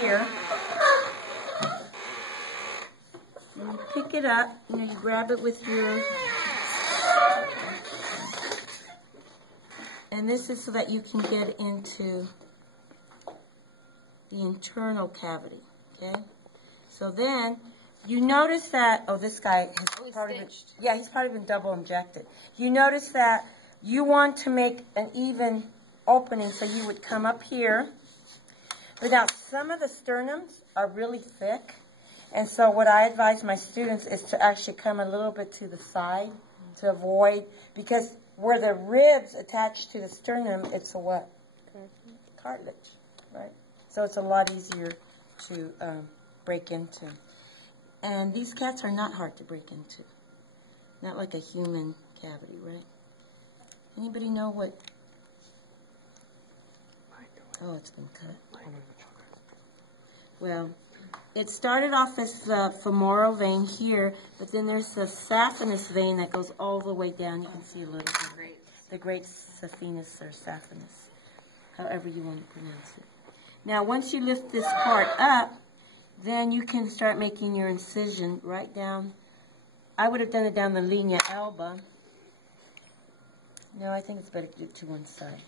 here. And you pick it up, you grab it with your, and this is so that you can get into the internal cavity, okay? So then, you notice that, oh, this guy has probably been, yeah, he's probably been double injected. You notice that you want to make an even opening, so you would come up here. But now, some of the sternums are really thick, and so what I advise my students is to actually come a little bit to the side to avoid, because where the ribs attach to the sternum, it's a what? Cartilage, right? So it's a lot easier to break into. And these cats are not hard to break into. Not like a human cavity, right? Anybody know what? Oh, it's been cut. Well, it started off as the femoral vein here, but then there's the saphenous vein that goes all the way down. You can see a little bit. The great saphenous or saphenous, however you want to pronounce it. Now, once you lift this part up, then you can start making your incision right down. I would have done it down the linea alba. No, I think it's better to do it to one side.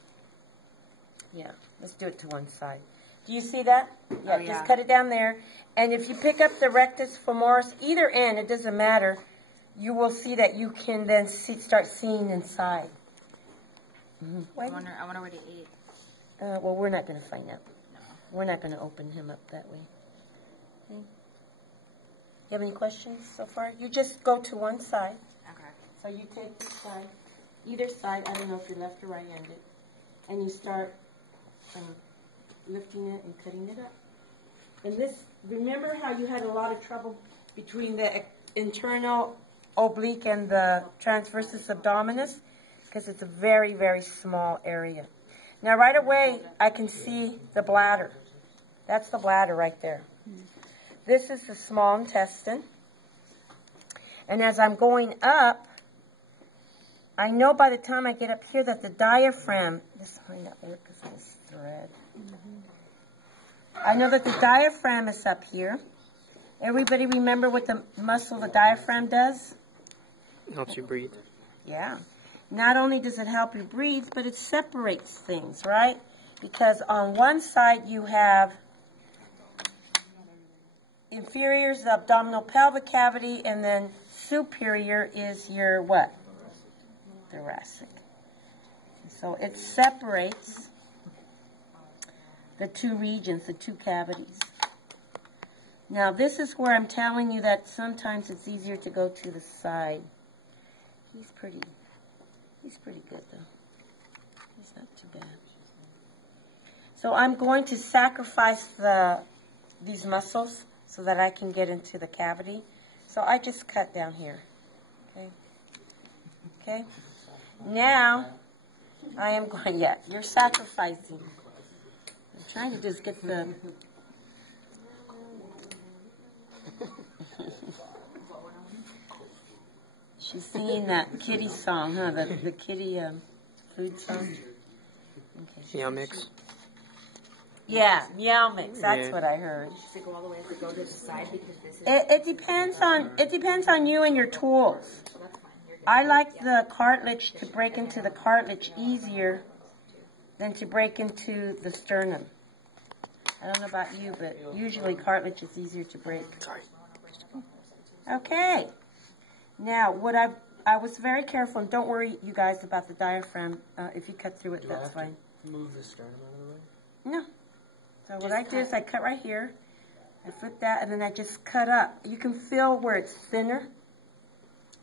Yeah, let's do it to one side. Do you see that? Yeah, just cut it down there. And if you pick up the rectus femoris, either end, it doesn't matter, you will see that you can then start seeing inside. I wonder what he ate. Well, we're not going to find out. No. We're not going to open him up that way. Okay. You have any questions so far? You just go to one side. Okay. So you take this side, either side, I don't know if you're left or right-handed, and you start lifting it and cutting it up. And this, remember how you had a lot of trouble between the internal oblique and the transversus abdominis? Because it's a very, very small area. Now, right away, I can see the bladder. That's the bladder right there. This is the small intestine. And as I'm going up, I know by the time I get up here that the diaphragm, this might not work because of this thread. I know that the diaphragm is up here. Everybody remember what the muscle, the diaphragm, does? It helps you breathe. Yeah. Not only does it help you breathe, but it separates things, right? Because on one side you have inferior is the abdominal pelvic cavity, and then superior is your what? Thoracic. So it separates the two regions, the two cavities. Now this is where I'm telling you that sometimes it's easier to go to the side. He's pretty good though. He's not too bad. So I'm going to sacrifice these muscles so that I can get into the cavity. So I just cut down here. Okay? Okay? Now, I am going, yeah, you're sacrificing. I'm trying to just get the... She's singing that kitty song, huh? The kitty food song. Okay. Meow mix. Yeah, meow mix. That's what I heard. Does it go all the way? Does it go to the side because this is? It depends on you and your tools. Well, that's fine. You're good. I like the cartilage to break into the cartilage easier than to break into the sternum. I don't know about you, but usually cartilage is easier to break. Okay. Now, I was very careful, and don't worry, you guys, about the diaphragm. If you cut through it, that's fine. Move the sternum out of the way? No. So what I did is I cut right here. I flip that, and then I just cut up. You can feel where it's thinner.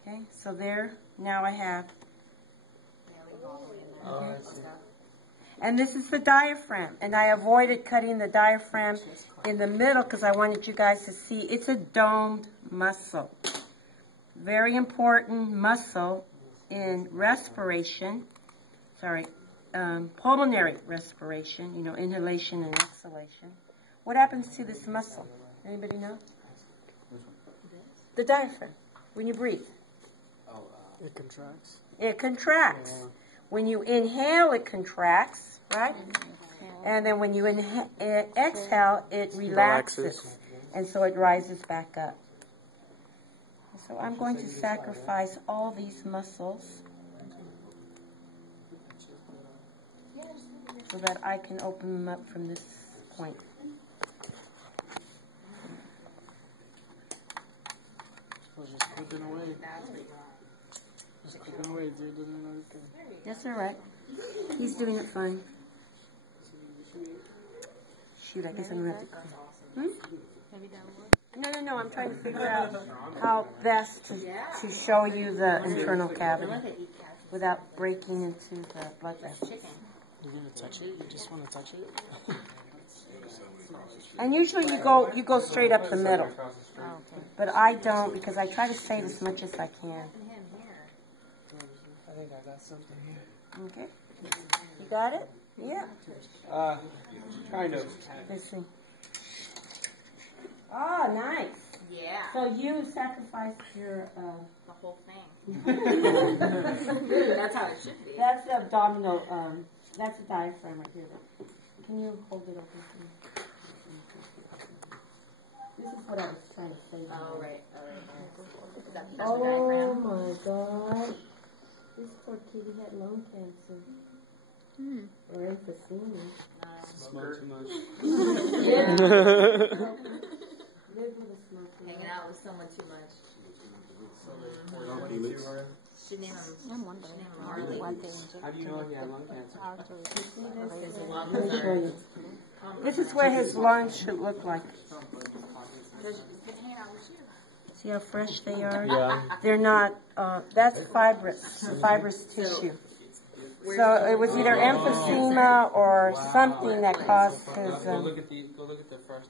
Okay, so there. Now I have. Okay. And this is the diaphragm. And I avoided cutting the diaphragm in the middle because I wanted you guys to see it's a domed muscle. Very important muscle in respiration. Pulmonary respiration, inhalation and exhalation. What happens to this muscle? Anybody know? The diaphragm, when you breathe. It contracts. It contracts. When you inhale, it contracts, right? And then when you exhale, it relaxes. And so it rises back up. So I'm going to sacrifice all these muscles so that I can open them up from this point. Just clipping away. Just clipping away, dude. Doesn't know anything. That's all right. He's doing it fine. Shoot, I guess I'm going to have to... No. I'm trying to figure out how best to show you the internal cavity without breaking into the blood vessels. You're going to touch it? You just want to touch it? And usually you go straight up the middle. But I don't because I try to save as much as I can. I think I got something here. Okay. You got it? Yeah. Kind of. Let's see. Oh, nice. Yeah. So you sacrificed your... The whole thing. That's how it should be. That's the abdominal, that's the diaphragm right here. Can you hold it open for me? This is what I was trying to say. Oh, right. That's the Oh diaphragm. my God. This poor kitty had lung cancer. Or emphysema. Smoke too much. Live with a smoker. Hanging out with someone too much. Should name him. I'm wondering Marley. How do you know he had lung cancer? Let me show you. This is what his lungs should look like. See how fresh they are? Yeah. They're not, that's fibrous tissue. So it was either emphysema or something that caused his... Go look at the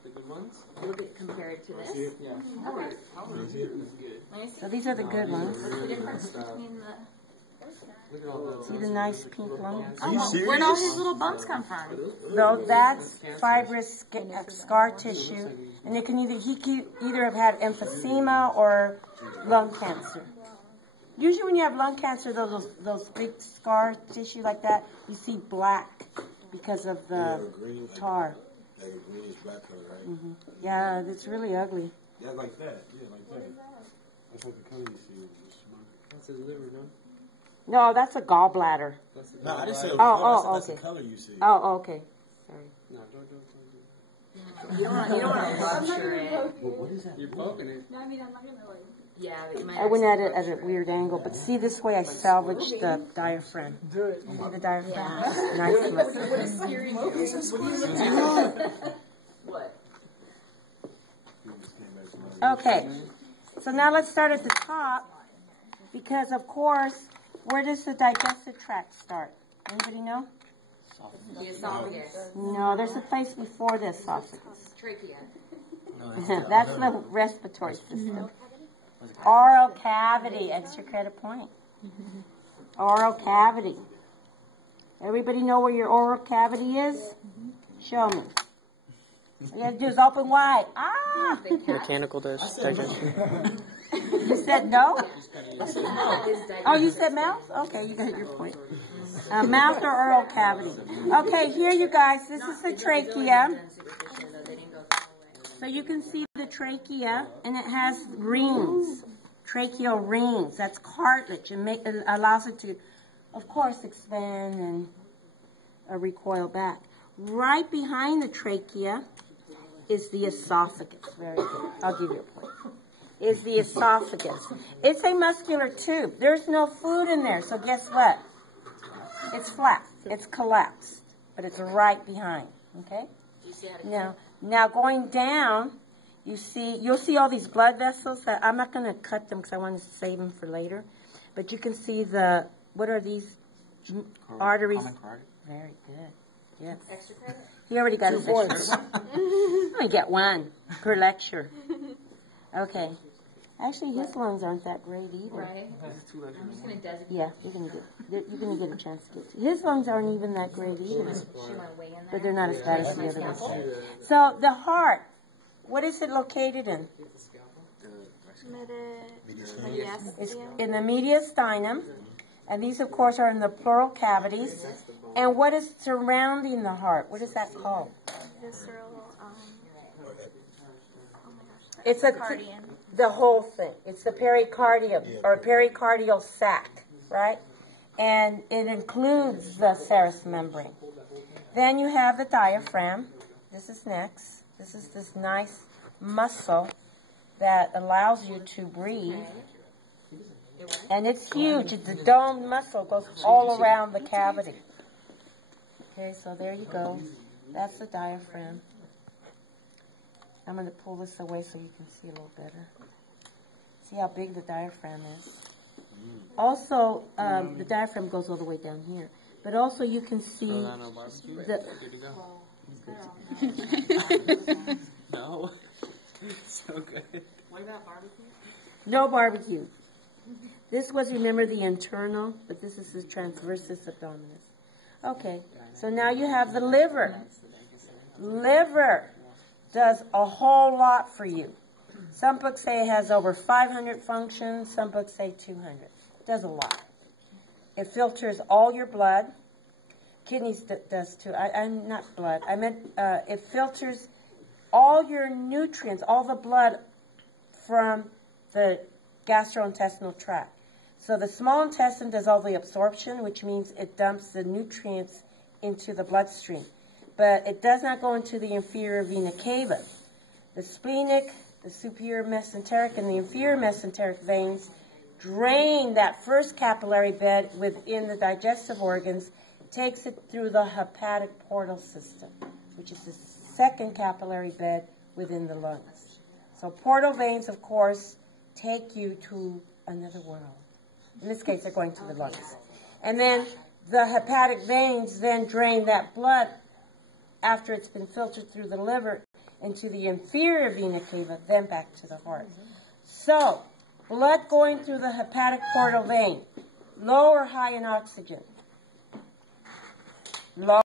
good ones. Look at compared to this. Yeah. So these are the good ones. What's the difference between the... Look at all See the nice pink lungs? Where'd all his little bumps come from? No, that's fibrous scar tissue, and it can he could either have had emphysema or lung cancer. Usually, when you have lung cancer, those big scar tissue like that, you see black because of the tar. Like a greenish black color, right? Mm-hmm. Yeah, it's really ugly. Yeah, like that. Yeah, like that. That's like the color you see. That's his liver, no? No, that's a gallbladder. No, I didn't say it was Oh, color. That's okay. the color you see. Oh, okay. Sorry. No, don't do it. You don't want to rupture it. Well, what is that? You're poking it. Yeah, but you might I went at it at a weird angle, but see this way I salvaged the diaphragm. Do it. See the diaphragm? Nice look. What? Okay, so now let's start at the top, because of course, where does the digestive tract start? Anybody know? The esophagus. No, there's a place before the esophagus. Trachea. That's the respiratory system. Oral cavity, extra credit point. Oral cavity. Everybody know where your oral cavity is? Show me. All you have to do is open wide. Ah! Mechanical digestion. You said no? Oh, you said mouth? Okay, you got your point. Mouth or oral cavity. Okay, here you guys, this is the trachea. So you can see the trachea, and it has rings, tracheal rings. That's cartilage, and it allows it to, of course, expand and recoil back. Right behind the trachea is the esophagus. Very good. I'll give you a point. Is the esophagus. It's a muscular tube. There's no food in there, so guess what? It's flat. It's collapsed, but it's right behind. Okay? Now going down, you'll see all these blood vessels. I'm not going to cut them because I want to save them for later. But you can see what are these arteries? Very good. Yes. Extra credit? He already got his extra. I'm going to get one per lecture. Okay. Actually, his lungs aren't that great either. Right. I'm just going to designate. Yeah, you're gonna get a chance to get to. His lungs aren't even that great either, Should my way in there? but they're not as bad as the other ones. So the heart, what is it located in? It's in the mediastinum, And these, of course, are in the pleural cavities. And what is surrounding the heart? What is that called? Visceral, oh my gosh. It's Pericardium. the whole thing. It's the pericardium or pericardial sac, right? And it includes the serous membrane. Then you have the diaphragm. This is next. This is this nice muscle that allows you to breathe. And it's huge. The domed muscle goes all around the cavity. Okay, so there you go. That's the diaphragm. I'm going to pull this away so you can see a little better. See how big the diaphragm is. Also, the diaphragm goes all the way down here. But also you can see No. So good. What about barbecue? no barbecue. This was, remember, the internal, but this is the transversus abdominis. Okay, so now you have the liver. Liver does a whole lot for you. Some books say it has over 500 functions. Some books say 200. It does a lot. It filters all your blood. Kidneys does too. I'm not blood. I meant it filters all your nutrients, all the blood from the gastrointestinal tract. So the small intestine does all the absorption, which means it dumps the nutrients into the bloodstream. But it does not go into the inferior vena cava. The splenic, the superior mesenteric, and the inferior mesenteric veins drain that first capillary bed within the digestive organs, takes it through the hepatic portal system, which is the second capillary bed within the lungs. So portal veins, of course, take you to another world. In this case, they're going to the lungs. And then the hepatic veins then drain that blood after it's been filtered through the liver into the inferior vena cava, then back to the heart. So, blood going through the hepatic portal vein, low or high in oxygen? Low.